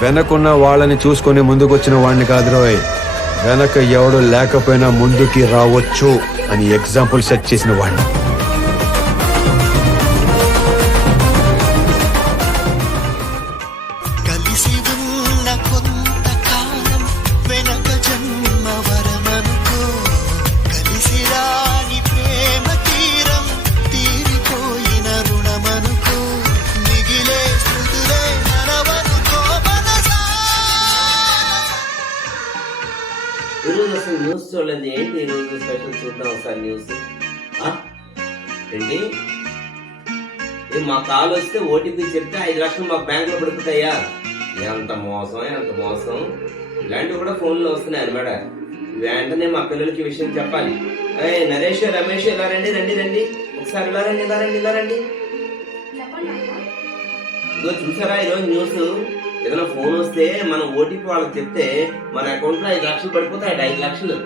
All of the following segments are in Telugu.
వెనకున్న వాళ్ళని చూసుకొని ముందుకొచ్చిన వాడిని కాదురోయ్, వెనక ఎవడు లేకపోయినా ముందుకి రావచ్చు అని ఎగ్జాంపుల్ సెట్ చేసిన వాడిని. ఈరోజు అసలు న్యూస్ చూడలేదు ఏంటి? ఈరోజు స్పెషల్ చూద్దాం ఒకసారి న్యూస్ ఏంటి? మా కాల్ వస్తే ఓటీపీ చెప్తే 5 లక్షలు మాకు బ్యాంక్ లో పడుకుతాయా? ఎంత మోసం, ఎంత మోసం. ఇలాంటివి కూడా ఫోన్లో వస్తున్నాయి అనమాట. వెంటనే మా పిల్లలకి విషయం చెప్పాలి. నరేష్, రమేష్ ఇలా రండి రండి రండి, ఒకసారి ఇలా రండి ఇలా రండి ఇలా రండి. ఇదో చూసారా ఈరోజు న్యూస్? ఏదైనా ఫోన్ వస్తే మనం ఓటీపీ వాళ్ళకి చెప్తే మన అకౌంట్ లో 5 లక్షలు పడిపోతాయి. 5 లక్షలు.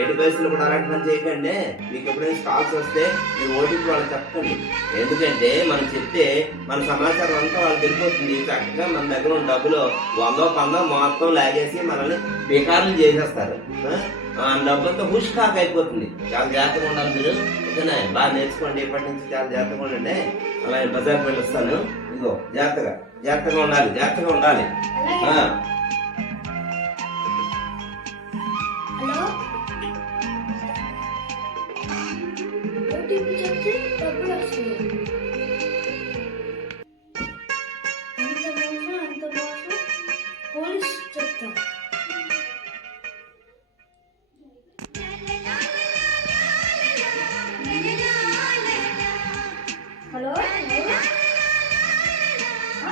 8 పైసలు కూడా అలాంటి పని చేయకండి. మీకు ఎప్పుడైనా కాల్స్ వస్తే మీరు ఓటీపీ వాళ్ళకి చెప్పండి. ఎందుకంటే మనం చెప్తే మన సమాచారం అంతా వాళ్ళకి వెళ్ళిపోతుంది. చక్కగా మన దగ్గర ఉన్న డబ్బులు 100 మొత్తం లాగేసి మనల్ని బేకారులు చేసేస్తారు. ఆ డబ్బంతా హుష్ కాక అయిపోతుంది. చాలా జాగ్రత్తగా ఉండాలి మీరు. ఓకేనా? బాగా నేర్చుకోండి. ఇప్పటి నుంచి చాలా జాగ్రత్తగా ఉండండి. అలా బజార్కి వెళ్ళొస్తాను. ఇదిగో జాగ్రత్తగా జాగ్రత్తగా ఉండాలి, జాగ్రత్తగా ఉండాలి. హలో,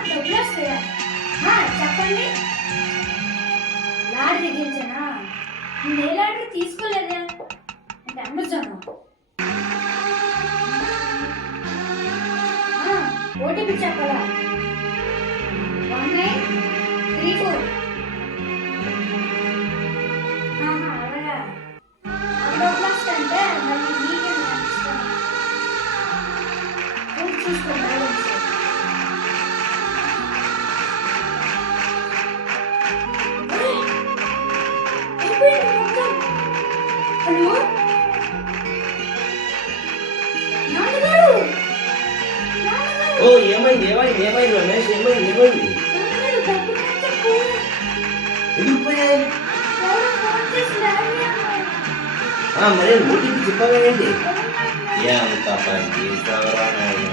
డబ్బులు వస్తాయా? చెప్పండి. లారీ దిగించానా? నేను ఏ లారీ తీసుకోలేదా? అంటే అమెజాన్. ఓటీపీ చెప్పాలా? 1934. అలాగా. డబ్బులు వస్తాయంటే మళ్ళీ మీకేం చూసుకోండి. హలో, ఓ ఏమైంది ఏమైంది ఏమైంది రమేష్? ఏమైంది ఏమైంది? ఎందుకు పోయాయి? మరి ఓటీపీ చెప్పాలండి. ఎంత పని చేసావరా నాయన.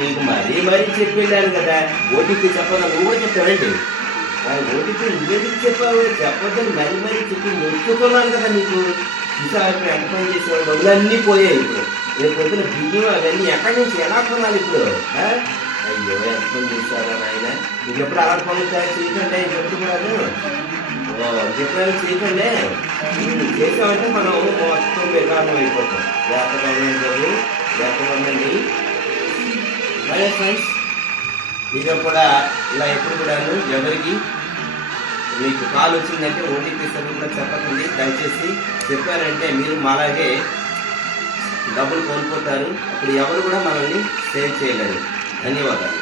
మీకు మరీ చెప్పేళ్ళాను కదా ఓటీపీ చెప్పదా? నువ్వు కూడా చెప్తావేంటి? ఓటీపీ నువ్వెందుకు చెప్పావు? చెప్పొద్దని మరీ చెప్పి మొక్కుతున్నాను కదా నీకు. చూసావు ఇప్పుడు ఎంత పని చేసేవాడు? డబ్బులన్నీ పోయాయి. ఇప్పుడు రేపు పొద్దున బియ్యం అవన్నీ ఎక్కడి నుంచి ఎలా కొనాలి ఇప్పుడు? అయ్యో ఎంత పని చేస్తారా నాయన. నీకు ఎప్పుడు అలా పనులు చేయకండి చెప్తూ కూడాను. ఎప్పుడైనా చేయకండి. చేసామంటే మనం మొత్తం విధానం అయిపోతాం. జాగ్రత్తగా ఉండండి, జాగ్రత్తగా ఉండండి. అదే ఫ్రెండ్స్, ఇక కూడా ఇలా ఎప్పుడు కూడాను ఎవరికి మీకు కాల్ వచ్చిందంటే ఓటీపీ సరిగ్గా చెప్పకండి. దయచేసి చెప్పారంటే మీరు మాలాగే డబ్బులు కోల్పోతారు. అప్పుడు ఎవరు కూడా మనల్ని సేవ్ చేయలేరు. ధన్యవాదాలు.